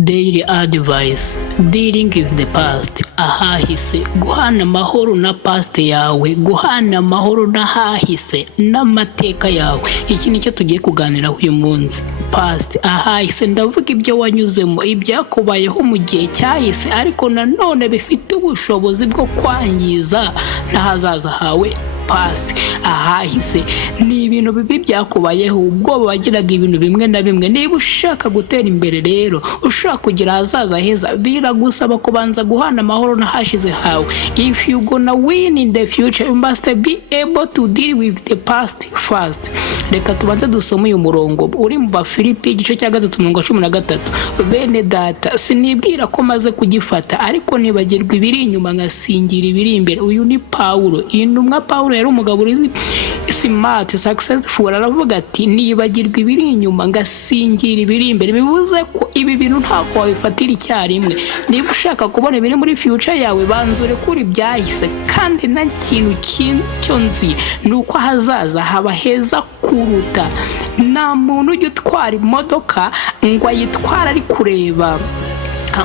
Daily advice dealing with the past ahahise guhana amahoro na past yawe guhana amahoro n'ahahise n'amateka yawe. Iki nicyo tugiye kuganiraho uyu munsi. Past ahahise ndavuga ibyo wanyuzemo, ibyakubayeho mu gihe cyahise ariko nanone bifite ubushobozi bwo kwangiza n'ahazaza hawe. Past ahahise ni ibintu bibi byakubayeho, ubwoba wagiraga ibintu bimwe na bimwe. Niba ushaka gutera imbere rero, ushaka kugira ahazaza heza, biragusaba kubanza guhana amahoro n'ahashize hawe. If you gonna win in the future, you must be able to deal with the past first. Reka tubanze dusome uyu murongo uri mu Bafilipi igice cya 3:13. Bene data, sinibwira ko maze kugifata ariko nibagirwa ibiri inyuma ngasingira ibiri imbere. Uyu ni Paulo, intumwa Paulo yari umugabo uri smart, successful. Aravuga ati nibagirwa ibiri inyuma ngasingira ibiri imbere. Bivuze ko ibi bintu ntako wabifatira icyarimwe. Niba ushaka kubona ibiri muri future yawe, banzure kuri byahise. Kandi nta kintu cyo nzi nuko hazaza haba heza kuruta. Nta muntu ujya utwara imodoka ngo ayitwara ari kureba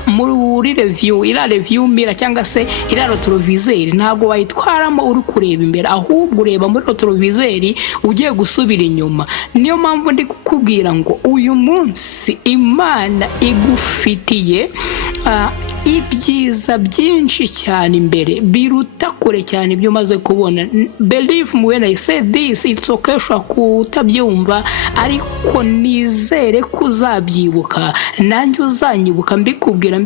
muri review mira cyangwa se ira retroviseur. Ntabwo wayitwaramo uri kureba imbere, ahubwo ureba muri retroviseur ugiye gusubira inyuma. Niyo mpamvu ndi kukubwira ngo uyu munsi Imana igufitiye ibyiza byinshi cyane imbere, biruta kure cyane ibyo umaze kubona. Believe me when I say this, it's okay kutabyumva ariko nizere ko uzabyibuka, nanjye uzanyibuka mbikubwira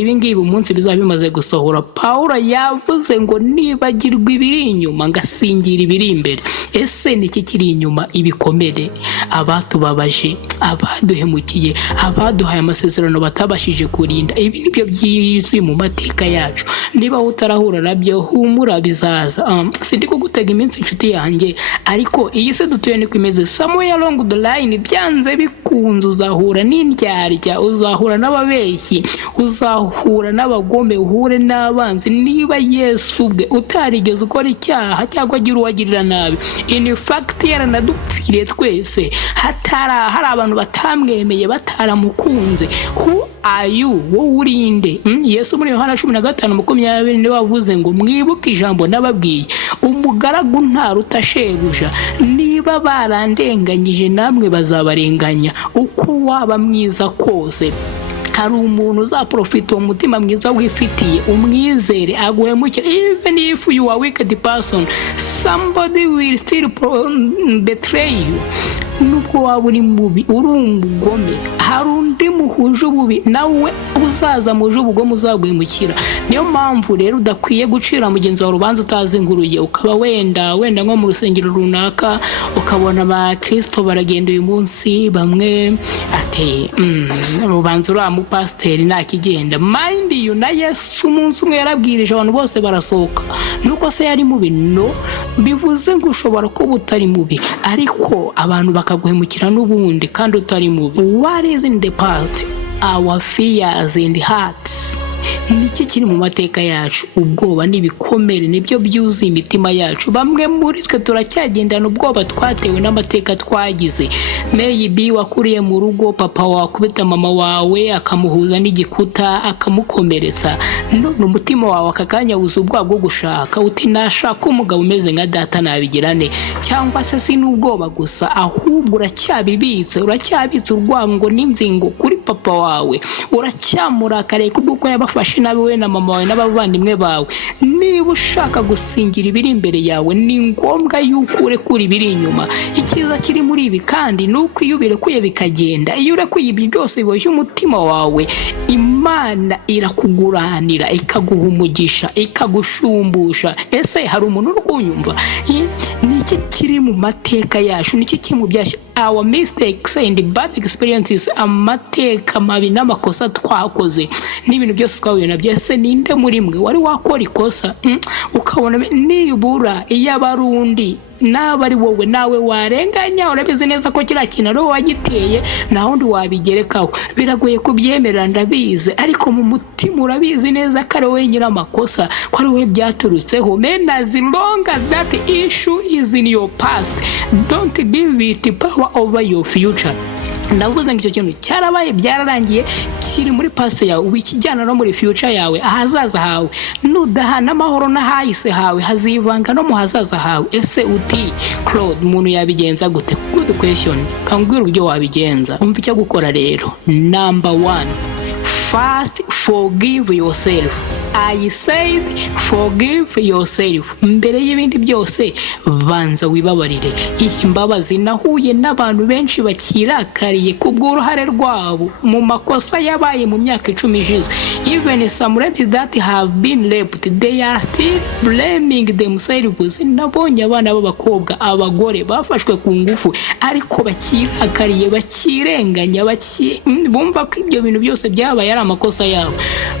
ibi ngibi umunsi bizaba bimaze gusohora. Paulo yavuze ngo nibagirwa ibiri inyuma ngasingira ibiri imbere. Ese niki kiri inyuma? Ibikomere, abatubabaje, abaduhemukiye, abaduhaye amasezerano batabashije kurinda. Ibi nibyo by'izi mu mateka yacu. Niba utarahura nabyo, humura bizaza. Sindi kugutega iminsi inshuti yanjye, ariko iyi se dutuye ni kwimeze. Somewhere along the line, byanze bikunze uzahura n'indyarya, uzahura n'ababeshyi, uzahura n'abagome, uhure n'abanzi. Niba Yesu ubwe utarigeze ukora icyaha cyangwa agira uwagirira nabi, in fact yaranadupfiriye twese, hari abantu batamwemeye, bataramukunze. Who are you? Wowe urinde? Yesu muri Yohana 15:20 niwe wavuze ngo mwibuke ijambo nababwiye, umugaragu ntaruta shebuja. Niba barandenganyije namwe bazabarenganya. Uko waba mwiza kose, hari umuntu uzaprofita uwo mutima mwiza wifitiye. Umwizere aguhemukira. Even if you are wicked person, somebody will still betray you. Nubwo waba uri mubi, uri umugome, hari undi muhuje ububi nawe uzaza muje ubugome uzaguhemukira. Niyo mpamvu rero udakwiye gucira mugenzi wawe urubanza utazinguruye. Ukaba wenda nko mu rusengero runaka ukabona abakristo baragenda uyu munsi, bamwe ati urubanza uriya mupasiteri ntakigenda. Mind you, na Yesu umunsi umwe yarabwirije abantu bose barasohoka. Nuko se yari mubi? No, bivuze ngo ushobora kuba utari mubi ariko abantu bakaguhemukira n'ubundi kandi utari mubi. What is in the past? Our fears and hearts. Niki kiri mu mateka yacu? Ubwoba n'ibikomere nibyo byuzuye imitima yacu. Bamwe muri twe turacyagendana ubwoba twatewe n'amateka twagize. Maybe wakuriye mu rugo, papa wakubita mama wawe akamuhuza n'igikuta akamukomeretsa. None umutima wawe akakanya wuzuye ubwoba bwo gushaka, uti nashaka umugabo umeze nka data nabigirane. Cyangwa se si n'ubwoba gusa, ahubwo uracyabibitse urwango n'inzingo kuri papa wawe. Uracyamurakariye kubwo yabafashe nabi we na mama wawe n'abavandimwe bawe. Niba ushaka gusingira ibiri imbere yawe, ni ngombwa yuko urekura ibiri inyuma. Icyiza kiri muri ibi kandi nuko iyo ubirekuye bikagenda, iyo urekuye ibi byose biboshye umutima wawe, Imana irakuguranira, ikaguha umugisha, ikagushumbusha. Ese hari umuntu uri kunyumva? Niki kiri mu mateka yacu? Niki kiri mu byacu? Our mistakes and bad experiences, amateka mabi n'amakosa twakoze n'ibintu byose twahuye nabyo. Ese ninde muri mwe wari wakora ikosa ukabona nibura iy'abarundi naba ari wowe nawe warenganya? Urabizi neza ko kira kintu ari wagiteye, naho undi wabigerekaho. Biragoye kubyemerera ndabizi, ariko mu mutima urabizi neza ko ari wowe nyira amakosa, ko ari wowe byaturutseho. Men, as long as that issue is in your past, don't give it power over your future. ndavuze ngo icyo kintu cyarabaye byararangiye kiri muri past yawe wikijyana no muri future yawe ahazaza hawe nudahana amahoro n'ahahise hawe hazivanga no mu hazaza hawe. Ese uti Claude umuntu yabigenza gute? Good question. Kambwira uburyo wabigenza. Umva icyo gukora rero. Number 1, first forgive yourself. I said forgive yourself. Mbere y'ibindi byose banza wibabarire. Imbabazi nahuye n'abantu benshi bakirakariye kubw'uruhare rwabo mu makosa yabaye mu myaka 10 ishize. Even some ladies that have been raped, they are still blaming themselves. Nabonye abana b'abakobwa abagore bafashwe ku ngufu ariko bakirakariye bakirenganya bumva ko ibyo bintu byose byabaye ari amakosa yabo.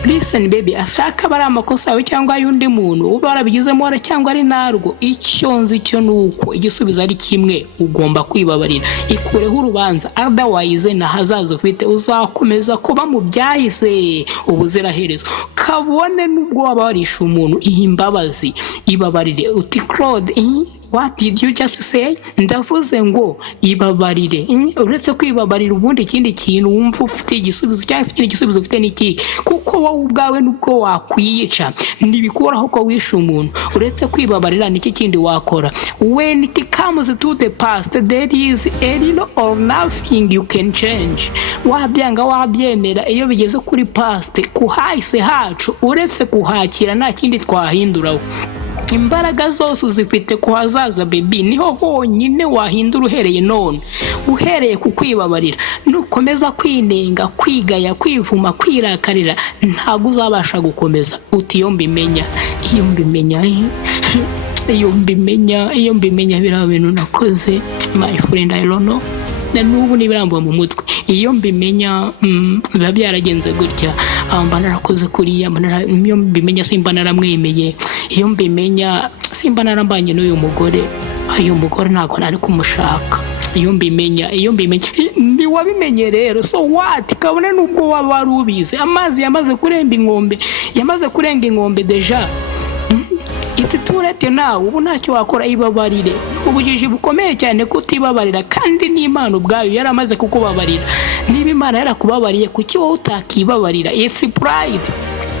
Listen baby, ashaka bari amakosa yawe cyangwa ay'undi muntu uba warabigizemo cyangwa ari narwo, icyo nzi cyo nuko igisubizo ari kimwe, ugomba kwibabarira. Ikureho urubanza, otherwise na hazaza ufite uzakomeza kuba mu byahise ubuziraherezo. Kabone nubwo waba warisha umuntu, imbabazi ibabarire. Uti Claude, what did you just say? Ndavuze ngo ibabarire. Uretse kwibabarira ubundi ikindi kintu wumva ufite igisubizo cyangwa ikindi gisubizo ufite n'iki, kuko wowe ubwawe nubwo wakwiyica ntibikuraho ko wishe umuntu. Uretse kwibabarira n'iki kindi wakora? When it comes to the past, there is a little or nothing you can change. Wabyanga wabyemera, iyo bigeze kuri past kuhahise hacu uretse kuhakira nta kindi twahinduraho. Imbaraga zose uzifite ku hazaza baby, niho honyine wahindura uhereye none. Uhereye ku kwibabarira, nukomeza kwinenga, kwigaya, kwivuma, kwirakarira, ntabwo uzabasha gukomeza. Uti iyo mbimenya iyo mbimenya biriya bintu nakoze, my friend, I don't know. Na n'ubu nibirambuye mu mutwe. Iyo mbimenya biba byaragenze gutya, mba narakoze kuriya, iyo mbimenya simba naramwemeye, iyo mbimenya simba narambanye n'uyu mugore, uyu mugore ntabwo nari kumushaka. Iyo mbimenya ni wabimenye rero. So what? Kabone nubwo waba warubize, amazi yamaze kurenga inkombe deja. It's too late now. Ubu ntacyo wakora. Ibabarire. Ubujiji bukomeye cyane kutibabarira, kandi n'Imana ubwayo yaramaze kukubabarira. Niba Imana yarakubabariye, kuki wowe utakibabarira? It's pride.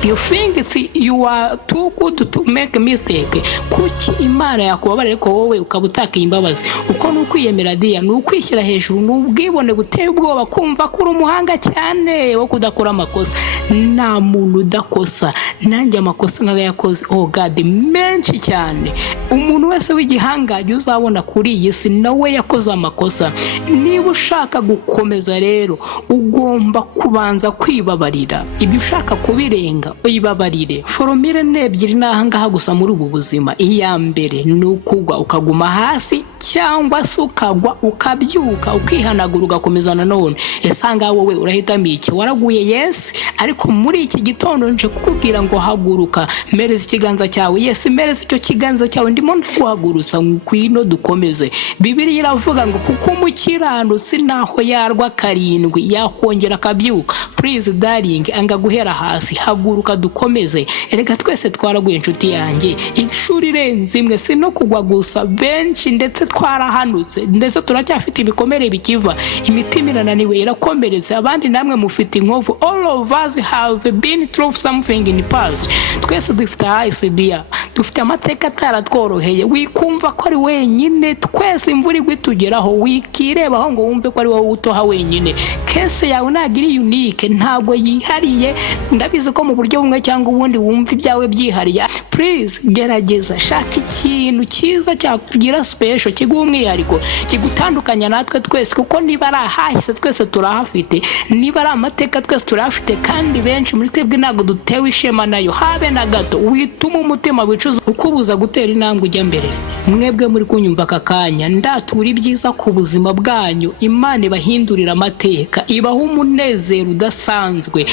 You think you are too good to make a mistake. Kuki Imana yakubabarira ko wowe ukabutaka imbabazi? Uko nukwiyemera dia, nukwishyira hejuru, nubwibone guteye ubwoba, kumva ko uri umuhanga cyane wo kudakora amakosa. Nta muntu udakosa, nanjye amakosa narayakoze. Oh God, menshi cyane. Umuntu wese w'igihangaje uzabona kuri iyi si nawe yakoze amakosa. Niba ushaka gukomeza rero, ugomba kubanza kwibabarira. Ibyo ushaka kubirenga uyibabarire. Foromire nebyiri nahangaha gusa muri ubu buzima. Iya mbere nukugwa ukaguma hasi, cyangwa se ukagwa ukabyuka ukihanagura ugakomezana none. Esanga wowe urahitamo iki? Waraguye yes, ariko muri iki gitondo nje kukubwira ngo haguruka, mereza ikiganza cyawe. Yes, mereza icyo kiganza cyawe, ndimo kuhagurutsa kwino dukomeze. Bibiliya iravuga ngo kuko umukiranutsi naho yarwa 7 yakongera akabyuka. Please darling, anga guhera hasi, haguruka dukomeze. Erega twese twaraguye inshuti yanjye, inshuri irenze imwe, si no kugwa gusa, benshi ndetse twarahanutse, ndetse turacyafite ibikomere bikiva, imitima irananiwe irakomereza, abandi namwe mufite inkovu. All of us have been through something in the past. Twese dufite idea, dufite amateka ataratworoheye. Wikumva ko ari wenyine, twese imvura igwitugeraho, wikirebaho ngo wumve ko ari wowe utoha wenyine. Case yawe nagiri unique, ntabwo yihariye. Ndabizi ko mu buryo bumwe cyangwa ubundi wumva ibyawe byihariye. Please gerageza, shaka ikintu cyiza cyakugira special, kiguha umwihariko, kigutandukanya natwe twese, kuko niba ari ahahise twese turahafite, niba ari amateka twese turahafite, kandi benshi muri twebwe ntabwo dutewe ishema nayo habe na gato. Wituma umutima wicuza ukubuza gutera intambwe ujya mbere. Mwebwe muri kunyumva aka kanya, ndatura ibyiza ku buzima bwanyu. Imana ibahindurira amateka, ibaha umunezero udasanzwe,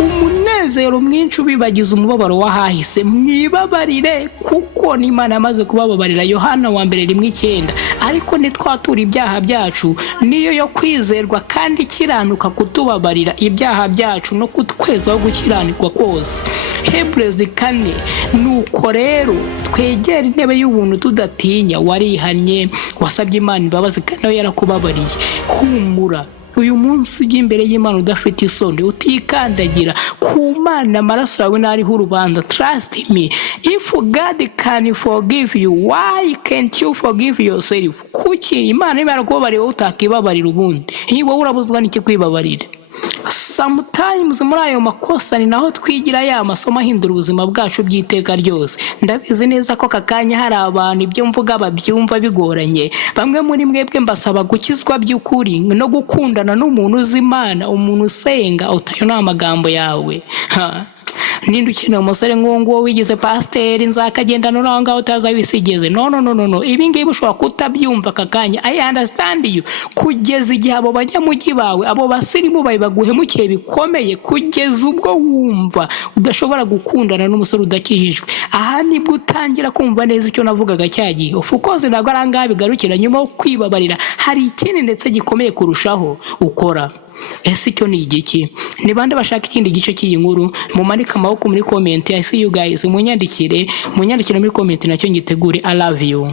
umunezero mwinshi ubibagiza umubabaro wahahise. Mwibabarire kuko n'Imana yamaze kubababarira. Yohana 1:9. Ariko nitwatura ibyaha byacu, niyo yo kwizerwa kandi kiranuka kutubabarira ibyaha byacu no kutwezaho gukiranirwa kose. Hebrews 4. Nuko rero twegera intebe y'ubuntu tudatinya. Warihanye, wasabye Imana imbabazi kandi nayo yarakubabariye. Humura, uyu munsi ujya imbere y'Imana udafite isoni, utikandagira ku Mana, amaraso yawe nariho urubanza. Trust me, if God can forgive you, why can't you forgive yourself? Kuki Imana iba yarakubabarira wowe utakibabarira ubundi? Wowe urabuzwa n'iki kwibabarira? Sometimes muri ayo makosa ni naho twigira ya masomo ahindura ubuzima bwacu by'iteka ryose. Ndabizi neza ko kakanya hari abantu ibyo mvuga babyumva bigoranye. Bamwe muri mwebwe mbasaba gukizwa by'ukuri no gukundana n'umuntu uzi Imana, umuntu usenga, utayo n'amagambo yawe. Ninde ukeneye umusore nk'uwo wigize pasiteri nzakagendana n'aho ngaho utazabisigeze? No. Ibi ngibi ushobora kutabyumva kakanya. I understand you. Kugeza igihe abo banyamujyi bawe, abo basirimu bawe baguhemukiye bikomeye, kugeza ubwo wumva udashobora gukundana n'umusore udakijijwe. Aha nibwo utangira kumva neza icyo navugaga cya gihe. Of course ntabwo ari ngaha bigarukira, nyuma yo kwibabarira hari ikindi ndetse gikomeye kurushaho ukora. Ese icyo ni igiki? Ni bande bashaka ikindi gice cy'iyi nkuru? Mumanike amaboko muri comment. I see you guys. Munyandikire muri comment nacyo ngitegure. I love you.